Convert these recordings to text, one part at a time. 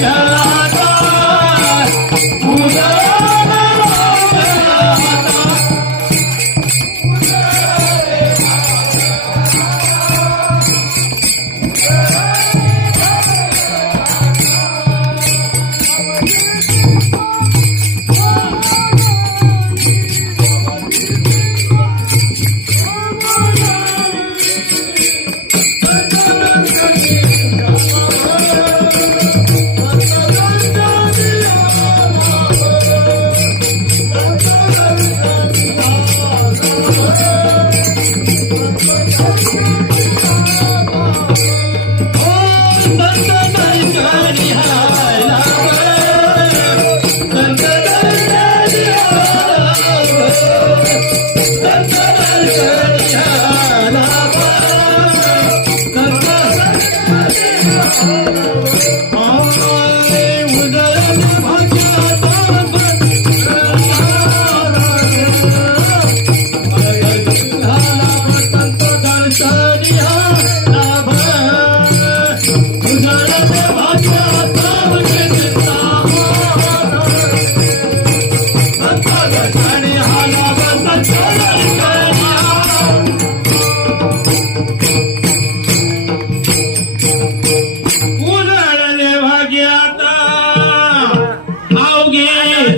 Yeah. भाग्याता अवघे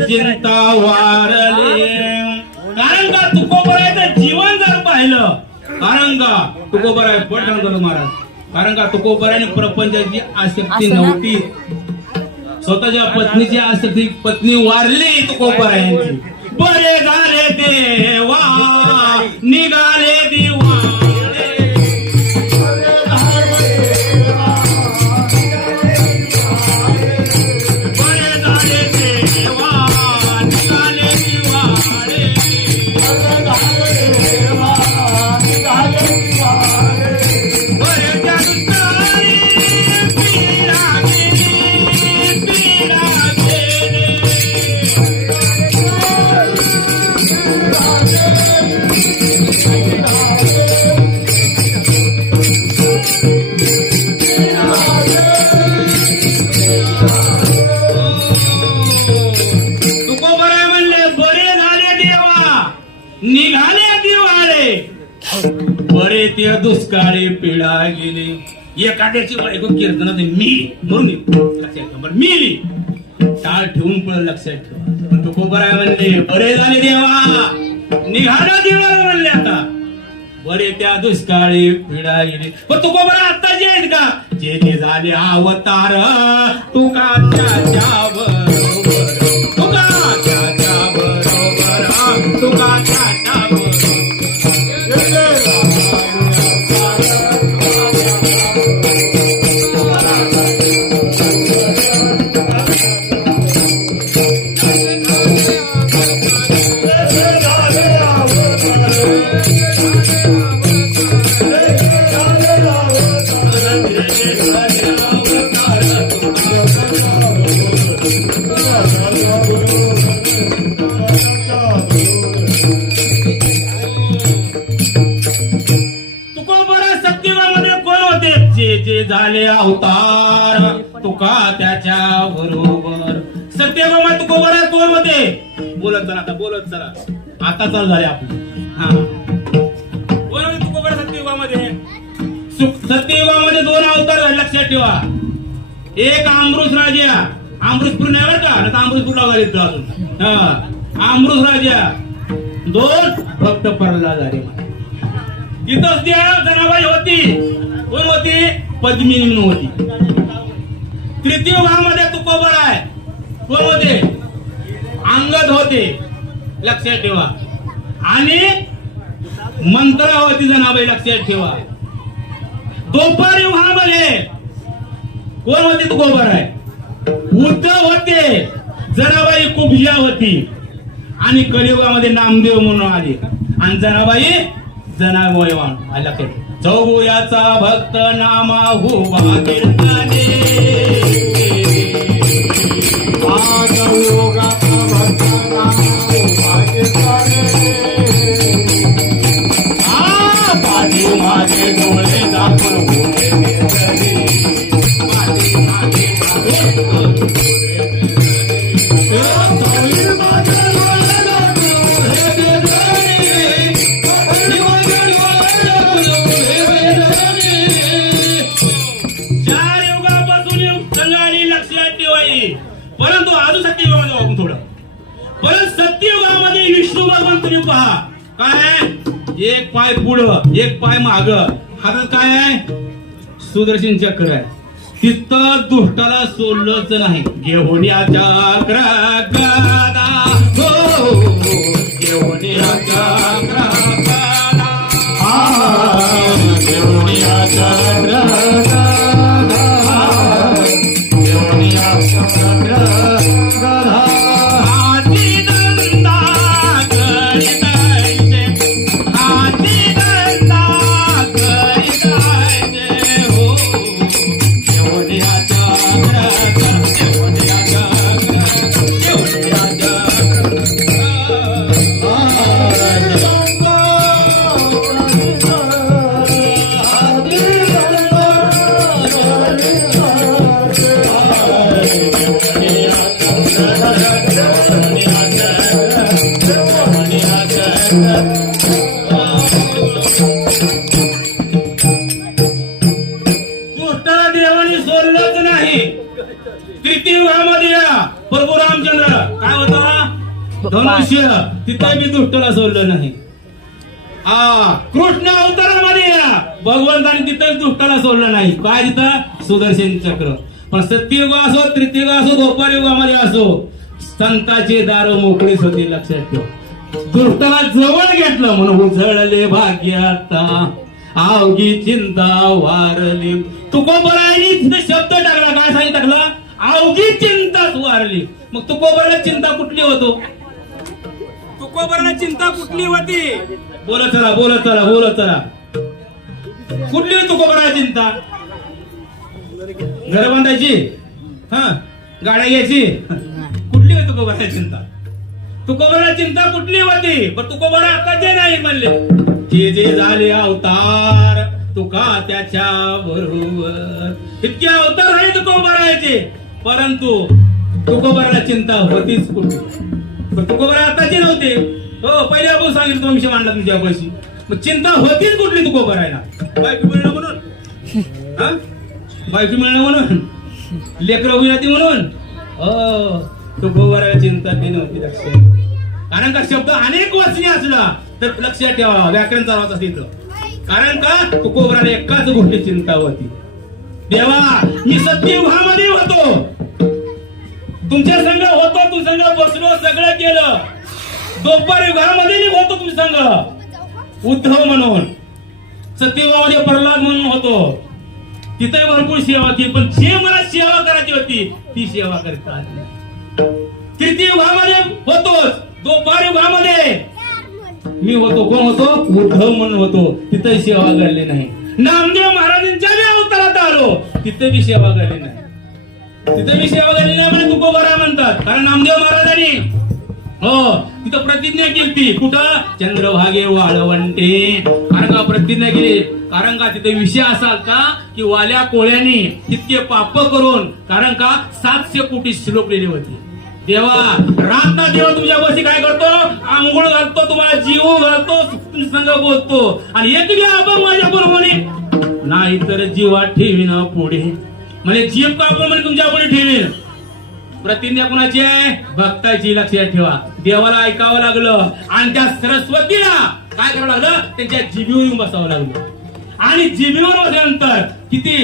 चिंता वारले. कारण का तुकोबरायचं जीवन जर पाहिलं कारण का तुकोबराय पठण करू महाराज? कारण का तुकोबराने प्रपंचाची आसक्ती? नव्हती. स्वतःच्या पत्नीची आसक्ती पत्नी वारली तुकोबरायांची बरे झाले देवा. निघाले दिवा. बरे झाले दुष्काळी पिढा गेली एखाद्याची बायको कीर्तन मी म्हणून लक्षात ठेवा बरं टाळ ठेवून पण लक्षात ठेवा. पण तुकोबराय म्हणले बरे झाले देवा. निघाला दिवाळ म्हणले आता. बरे त्या दुष्काळी पिढा गेली पण तुकोबरा आता जे आहेत का? जे ते झाले अवतार. तुका त्याच्या बरोबर. तुका त्याच्या बरोबर. तुका त्याच्या सत्ययुगामध्ये कोण होते? जे जे झाले अवतार. तुका त्याच्या बरोबर सत्यभामा तुकोबरा कोण होते? बोलत चला आता बोलत चला. आता चालू झाले आपण हा. कोण होते तुकोबरा सत्ययुगामध्ये सत्ययुगामध्ये दोन अवतार झाले लक्षात ठेवा. एक अमृत राजा. अमृतपूर नाही बरं का? आता अमृतपूरला वगैरे अजून? हा. अमृत राजा. दोन भक्त प्रल्हाद झाले तिथंच त्या जनाबाई होती. कोण होती? पद्मिनी म्हणून होती. तृतीय भागामध्ये तुकोबर आहे. कोण होते? अंगद होते. लक्षात ठेवा. आणि मंत्रा होती जनाबाई लक्षात ठेवा. दोपर युगामध्ये कोण होती? तुकोबर आहे. उद्धव होते. जनाबाई कुबजा होती. आणि कलियुगामध्ये नामदेव म्हणून आले. आणि जनाबाई जनावयवान. आला ते. चौगुयाचा भक्त नामा हुबा कीर्तने आ, परंतु सत्ययुगामध्ये विष्णू भगवान तुम्ही पहा. काय एक पाय पुढं एक पाय माग. हातात काय आहे? सुदर्शन चक्र आहे. तिथं दुष्टाला सोडलंच नाही. घेऊन या चक्र होता तिथे मी दुष्टला सोडलं नाही. आ कृष्ण अवतारामध्ये या. भगवंताने तिथं दुष्टाला सोडलं नाही. काय तिथं? सुदर्शन चक्र. पण सत्ययुग असो तृतीयुग असो गोपाल युगामध्ये असो संताचे दार मोकळीच होती लक्षात ठेव. दुष्टाला जवळ घेतलं म्हणून उजळले भाग्याता आवगी चिंता वारली. तुकोबरायनी तिथे शब्द टाकला. काय सांगितलं? टाकला आवगी चिंताच वारली. मग तुकोबराला चिंता कुठली होतो? कोबराला चिंता कुठली होती? बोलत चला बोलत चला बोलत चला. कुठली होती कोबराला चिंता? घर बांधायची हा गाड्या घ्यायची? कुठली होती कोबराला चिंता? तुकोबराला चिंता कुठली होती? पण तुकोबरा कधी नाही म्हणले. जे जे झाले अवतार तुका त्याच्या बरोबर. इतके अवतार आहे तुकोबरायचे परंतु तुकोबराला चिंता होतीच कुठली? पण तुकोबरा आताचे नव्हते. हो पहिले आपण सांगितलं तो विषय मांडला तुमच्या पैशी मग चिंता होतीच कुठली तुकोबरायला बायको मिळणं म्हणून. हा? बायको मिळणं म्हणून. लेकर होती म्हणून. हो तुकोबाराला चिंता ती नव्हती लक्षात कारण का शब्द अनेक वाचनी असला तर लक्षात ठेवा व्याकरण चालवायचं असते इथं. कारण का? तुकोबराला एकाच गोष्टी चिंता होती. देवा मी सत्ययुगामध्ये होतो. तुमच्या संघ होतो तू संघ बसलो सगळं केलं. दोपार युगामध्ये होतो तुम्ही संघ. उद्धव म्हणून. सत्ययुगामध्ये प्रल्हाद म्हणून होतो. तिथे भरपूर सेवा केली पण जे मला सेवा करायची होती ती सेवा करता आली तृतीय युगामध्ये होतोच. दोपार युगामध्ये मी होतो कोण होतो? उद्धव म्हणून होतो. तिथे सेवा घडली नाही. नामदेव महाराजांच्या अवतारात आलो तिथे बी सेवा घडली नाही. तिथे मी सेवा झाली नाही म्हणजे तुकोबरा म्हणतात. कारण नामदेव महाराजांनी. हो तिथं प्रतिज्ञा केली कुठं? चंद्रभागे वाळवंटे. कारण का प्रतिज्ञा केली? कारण का तिथे विषय असाल का की वाल्या कोळ्याने तितके पाप करून कारण का सातशे कोटी श्लोक होती होते. देवा रामना देव तुझ्या बसी काय करतो? आंघोळ घालतो तुम्हाला जीव घालतो संघ बोलतो. आणि एक बी आपण माझ्या बरोबर नाही. तर जीवा ठेवी पुढे. म्हणजे जीव कापून म्हणजे तुमच्यापुढे ठेवीन प्रतिज्ञा कुणाची आहे? भक्ताची लक्षात ठेवा. देवाला ऐकावं लागलं आणि त्या सरस्वतीला काय करावं लागलं? त्यांच्या येऊन बसावं लागलं. आणि जिभीवर बसल्यानंतर किती?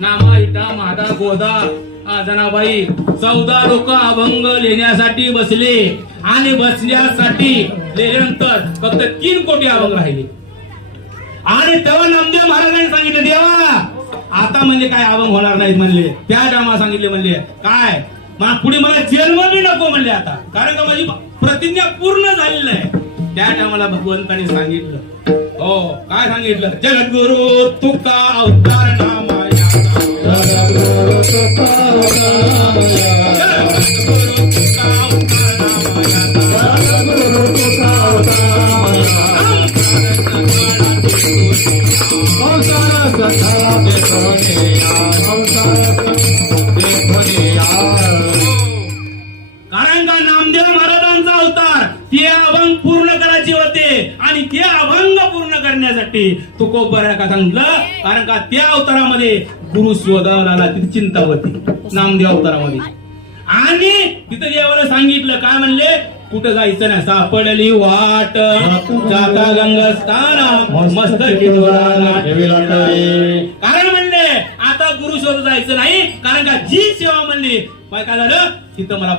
नामा इटा मादा गोदा जनाबाई चौदा लोक अभंग लिहिण्यासाठी बसले. आणि बसण्यासाठी लिहिल्यानंतर फक्त तीन कोटी अभंग राहिले. आणि तेव्हा नामदेव महाराजांनी सांगितलं देवा आता म्हणजे काय अभंग होणार नाहीत म्हणले. त्या टायमा सांगितले म्हणले काय? मला पुढे मला जन्मही नको म्हणले आता. कारण का माझी प्रतिज्ञा पूर्ण झालेली आहे. त्या टायमाला भगवंताने सांगितलं. हो काय सांगितलं? जगद्गुरु तुका अवतार नामाया. कारण का नामदेव महाराजांचा अवतार ते अभंग पूर्ण करायचे होते आणि ते अभंग पूर्ण करण्यासाठी तुकोबर का सांगितलं? कारण का त्या अवतारामध्ये गुरु शोधायला ती चिंता होती. नामदेव अवतारामध्ये. आणि तिथं देवाला सांगितलं काय म्हणले? कुठं जायचं नाही सापडली वाट. जाता गंगस्ताना मस्त कारण म्हणले आता गुरु शोध जायचं नाही कारण का जी सेवा म्हणली. काय झालं? तिथं मला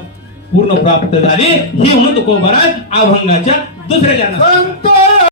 पूर्ण प्राप्त झाली. ही म्हणून तुकोबराज अभंगाच्या दुसऱ्या जाणार